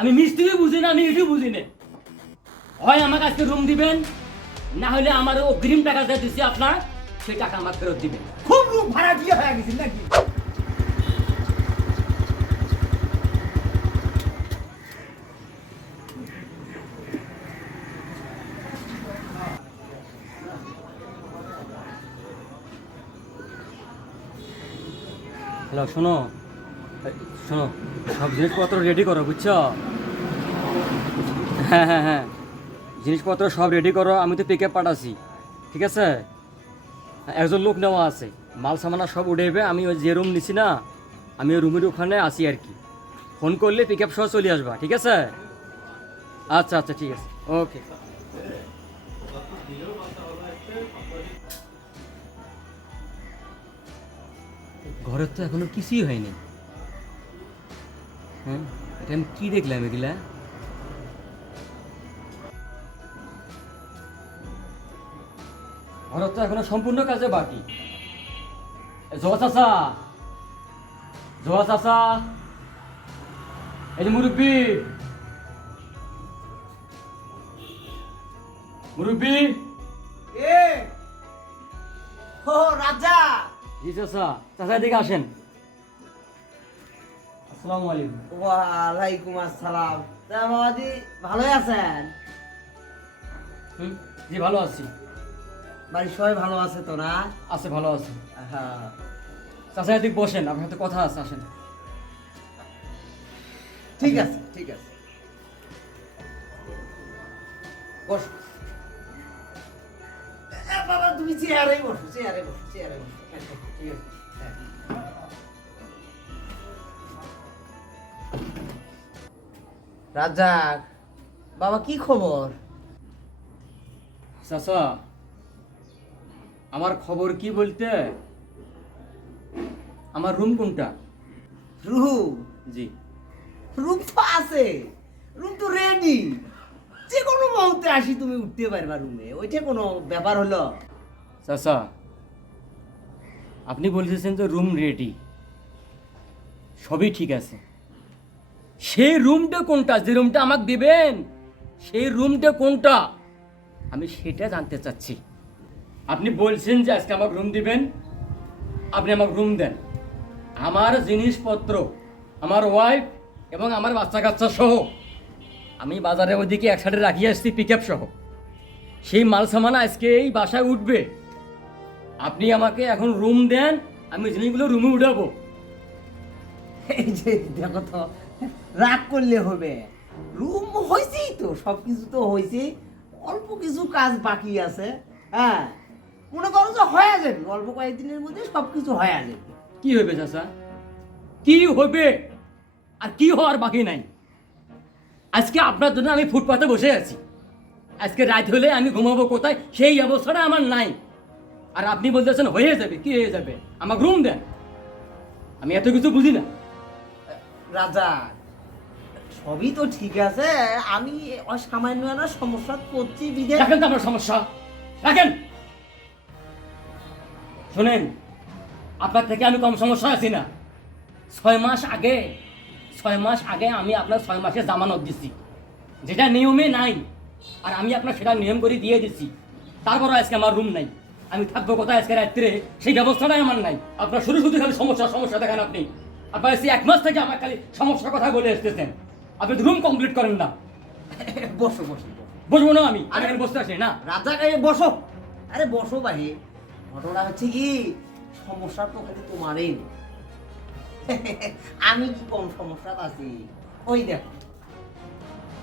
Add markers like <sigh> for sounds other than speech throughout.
আমি মিস্ত্রি বুঝি না আমি এটিও বুঝি না। হয় আমার কাছে রুম দিবেন না হলে আমার অগ্রিম টাকা যা দিচ্ছি আপনার সেই টাকা আমার ফেরত দিবেন। খুব রূপ ভাড়া দিয়ে হয়ে গেছিল নাকি? হ্যালো শোনো। শোনো, সব জিনিসপত্র রেডি করো, বুঝছ? হ্যাঁ হ্যাঁ হ্যাঁ। জিনিসপত্র সব রেডি করো, আমি তো পিক আপ পাঠাচ্ছি ঠিক আছে? একজন লোক নেওয়া আছে, মাল সামানা সব উঠেবে আমি ওই যে রুম নিছি না, আমি ওই রুমের ওখানে আসি আর কি। ফোন করলে পিক আপ সহ চলে আসবা, ঠিক আছে? আচ্ছা আচ্ছা ঠিক আছে। ওকে ঘরের তো এখনও কিছুই হয়নি। হ্যাঁ? এটা আমি কি দেখলাম এগুলা? ঘরের তো এখনও সম্পূর্ণ কাজে বাকি। জোয়া চাষা জোয়া চাষা এই যে মুরব্বী! মুরব্বী! এ! ও রাজা! জি চাষা চাষা এদিকে আসেন। আসসালামু আলাইকুম। ওয়ালাইকুম আসসালাম। তা বাবাজি ভালোই আছেন? হুম জি ভালো আছি। বাড়ির সবাই ভালো আছে তো না? আছে ভালো আছে। হ্যাঁ। চাচা এদিক বসেন আপনার সাথে কথা আছে আসেন। ঠিক আছে ঠিক আছে। বস। বাবা তুমি চেয়ারেই বসো চেয়ারে বসো চেয়ারে বসো। ঠিক আছে। রাজাক বাবা কি খবর? চাচা আমার খবর কি বলতে? আমার রুম কোনটা? রুম জি। রুম তো আছে। রুম তো রেডি যে কোনো মুহূর্তে আসি তুমি উঠতে পারবা রুমে। ওইটা কোনো ব্যাপার হলো? চাচা আপনি বলতেছেন যে রুম রেডি সবই ঠিক আছে। সেই রুমটা কোনটা? যে রুমটা আমাকে দিবেন, সেই রুমটা কোনটা? আমি সেটা জানতে চাচ্ছি। আপনি বলছেন যে আজকে আমাকে রুম দিবেন, আপনি আমাকে রুম দেন। আমার জিনিসপত্র, আমার ওয়াইফ এবং আমার বাচ্চা কাচ্চা সহ আমি বাজারে ওইদিকে এক সাইডে রাখিয়ে আসছি পিক সহ। সেই মাল সামান আজকে এই বাসায় উঠবে। আপনি আমাকে এখন রুম দেন, আমি জিনিসগুলো রুমে উঠাবো। এই যে দেখো তো রাগ করলে হবে। রুম হয়েছেই তো সব কিছু তো হয়েছে অল্প কিছু কাজ বাকি আছে হ্যাঁ। মনে করো যে হয়ে যাবে অল্প কয়েকদিনের মধ্যে সব কিছু হয়ে যাবে। কি হবে চাচা? কি হবে আর কি হওয়ার বাকি নাই? আজকে আপনার জন্য আমি ফুটপাতে বসে আছি। আজকে রাত হলে আমি ঘুমাবো কোথায় সেই অবস্থাটা আমার নাই। আর আপনি বলতেছেন হয়ে যাবে কি হয়ে যাবে? আমাকে রুম দেন। আমি এত কিছু বুঝি না। রাজা সবই তো ঠিক আছে। আমি অসামান্য না সমস্যা করছি বিধে রাখেন তো আপনার সমস্যা। রাখেন শোনেন, আপনার থেকে আমি কম সমস্যা আছি না। ছয় মাস আগে, ছয় মাস আগে আমি আপনার ছয় মাসের জামানত দিচ্ছি যেটা নিয়মে নাই, আর আমি আপনার সেটা নিয়ম করে দিয়ে দিচ্ছি তারপরও আজকে আমার রুম নাই। আমি থাকব কোথায় আজকে রাত্রে? সেই ব্যবস্থাটাই আমার নাই। আপনার শুরু শুধু খালি সমস্যা সমস্যা দেখেন আপনি। আপনার এক মাস থেকে আমার খালি সমস্যার কথা বলে এসতেছেন আপনি রুম কমপ্লিট করেন না। <laughs> বসো বসো বসো। বসবো না আমি? আমি এখানে বসতে আসি না? রাজা গায়ে বসো। আরে বসো ভাই ঘটনা হচ্ছে কি সমস্যা তো খালি তোমারই <laughs> আমি কি কম সমস্যা আছি? ওই দেখো।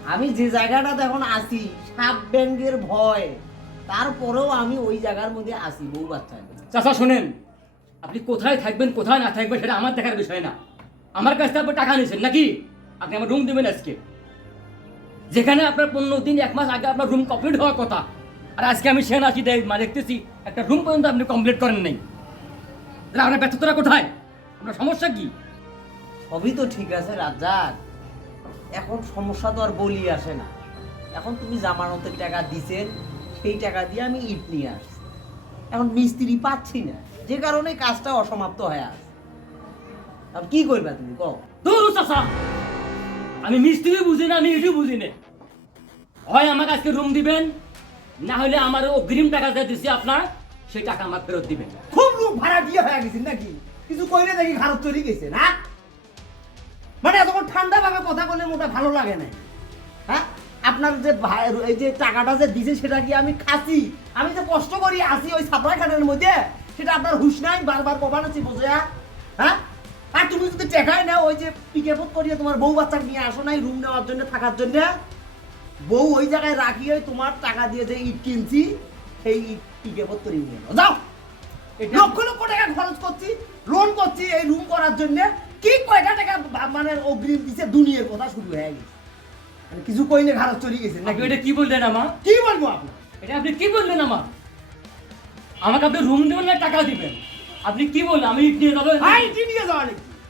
আমি যে জায়গাটাতে এখন আছি সাপ ব্যাংকের ভয়। তারপরেও আমি ওই জায়গার মধ্যে আসি বউ বাচ্চা। চাচা শোনেন। আপনি কোথায় থাকবেন কোথায় না থাকবেন সেটা আমার দেখার বিষয় না। আমার কাছ থেকে আপনি টাকা নিয়েছেন নাকি? আপনি আমার রুম দেবেন আজকে। যেখানে আপনার পনেরো দিন এক মাস আগে আপনার রুম কমপ্লিট হওয়ার কথা। আর আজকে আমি সেন আসি দেখ মানে দেখতেছি একটা রুম পর্যন্ত আপনি কমপ্লিট করেন নাই। তাহলে আপনার ব্যর্থতা কোথায়? আপনার সমস্যা কি? সবই তো ঠিক আছে রাজ্জাক। এখন সমস্যা তো আর বলি আসে না। এখন তুমি জামানতের টাকা দিছেন সেই টাকা দিয়ে আমি ইট নিয়ে আসছি। এখন মিস্ত্রি পাচ্ছি না যে কারণে কাজটা অসমাপ্ত হয়ে আছে। আর কি করবে তুমি কও? দূর চাচা! আমি মিস্ত্রি বুঝি না, আমি এটিও বুঝি না। হয় আমাকে আজকে রুম দিবেন, না হলে আমার অগ্রিম টাকা যা দিছি আপনার সেই টাকা আমার ফেরত দিবেন। খুব রূপ ভাড়া দিয়ে হয়ে গেছেন নাকি? কিছু কইলে দেখি ঘাড়ত তৈরি গেছে, না? মানে এতক্ষণ ঠান্ডা ভাবে কথা বলে মোটা ভালো লাগে না হ্যাঁ আপনার যে এই যে টাকাটা যে দিছে, সেটা কি আমি খাসি আমি যে কষ্ট করি আসি ওই সাপ্লাই খানের মধ্যে, সেটা আপনার হুশ নাই বারবার কবান আছি বোঝা হ্যাঁ তুমি যদি না ওই যে করিয়ে তোমার বউ বাচ্চা নিয়ে আসো নাই রুম নেওয়ার জন্য থাকার জন্য। বউ ওই জায়গায় রাখিয়ে তোমার টাকা দিয়ে যে ইট কিনছি সেই ইট পিকেপত করে নিয়ে। যাও। লক্ষ লক্ষ টাকা খরচ করছি লোন করছি এই রুম করার জন্য। কি কয়টা টাকা মানে অগ্রিম দিছে দুনিয়ার কথা শুরু হয়ে গেছে। মানে কিছু কইলে ঘাড়ত চলে গেছে নাকি? এটা কি বললেন আমার? কি বলব আপনার এটা আপনি কি বললেন আমার? আমাকে আপনি রুম দেবেন না টাকা দিবেন? আপনি কি বললেন? আমি ইট নিয়ে যাব। ভাই কি নিয়ে যাওয়া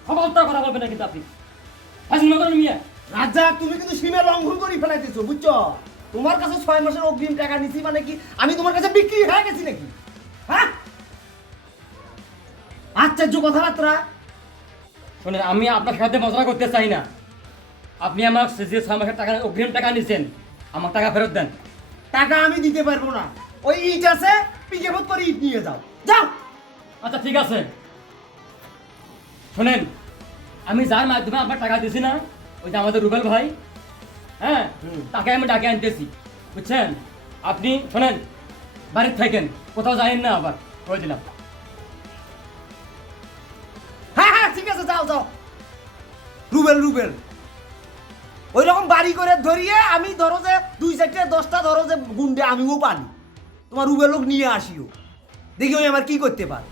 খবরদার কথা বলবেন না কিন্তু আপনি। হাসিন করেন মিয়া। রাজা তুমি কিন্তু সীমা লঙ্ঘন করে ফেলাইতেছো বুঝছ? তোমার কাছে ছয় মাসের অগ্রিম টাকা নিছি মানে কি আমি তোমার কাছে বিক্রি হয়ে গেছি নাকি? হ্যাঁ? আশ্চর্য কথাবার্তা। শোনেন আমি আপনার সাথে মজা করতে চাই না। আপনি আমার যে ছয় মাসের টাকা অগ্রিম টাকা নিছেন আমার টাকা ফেরত দেন। টাকা আমি দিতে পারব না। ওই ইট আছে পিকেপত করে ইট নিয়ে যাও। যাও! আচ্ছা ঠিক আছে। শোনেন আমি যার মাধ্যমে আপনার টাকা দিছি না ওই যে আমাদের রুবেল ভাই হ্যাঁ তাকে আমি ডাকে আনতেছি বুঝছেন? আপনি শোনেন বাড়ির থাকেন কোথাও যাইন না আবার করে দিলাম। হ্যাঁ হ্যাঁ ঠিক আছে যাও যাও। রুবেল রুবেল ওই রকম বাড়ি করে ধরিয়ে আমি ধরো যে দুই চারটে দশটা ধরো যে গুন্ডে আমিও পানি তোমার রুবেল লোক নিয়ে আসিও। দেখি ওই আমার কি করতে পারে।